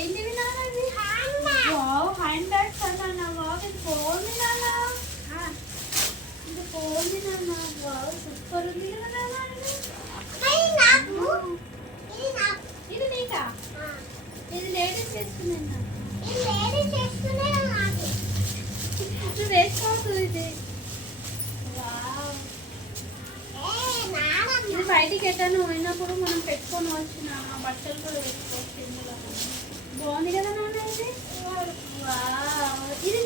ఏంటివి నాన్నది? Wow, hand bags అన్నా. వావ్, ఇది బాగుంది నాన్న. ఇది బాగుంది నాన్న. వావ్, సూపర్ ఉంది కదా నాన్న. ఇది నీకా? ఇది లేడీస్ చేసుకున్నా. నువ్వు వేసుకోవచ్చు ఇది. వావ్, ఇది బయటికి ఎట్లా పోయినప్పుడు మనం పెట్టుకొని వచ్చిన బట్టలు కూడా పెట్టుకోవచ్చు ఇందులో. బాగుంది కదా నాన్న ఇది. వావ్, ఇది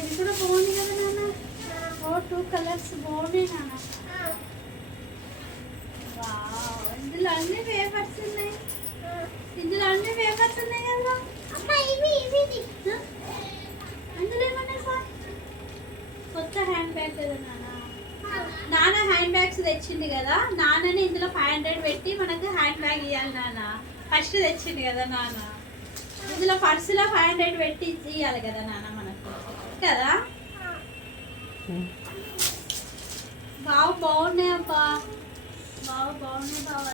ఇది కూడా బాగుంది కదా నాన్న. ఓ, 2 కలర్స్ బాగున్నాయి నాన్న. వావ్, ఇందులో అన్ని పేపర్స్ ఉన్నాయి. ఇందులో అన్ని పేపర్స్ ఉన్నాయి కదా. అందులో ఏమన్నా సార్ కొత్త హ్యాండ్ బ్యాగ్ కదా నాన్న. నాన్న హ్యాండ్ బ్యాగ్స్ తెచ్చింది కదా. నాన్నని ఇందులో 500 పెట్టి మనకు హ్యాండ్ బ్యాగ్ ఇవ్వాలి నాన్న. ఫస్ట్ తెచ్చింది కదా నాన్న. ఇందులో పర్సులో 500 పెట్టి ఇవ్వాలి కదా నాన్న మనకు కదా. బాగున్నాయి అబ్బా. బాగున్నాయి బావ.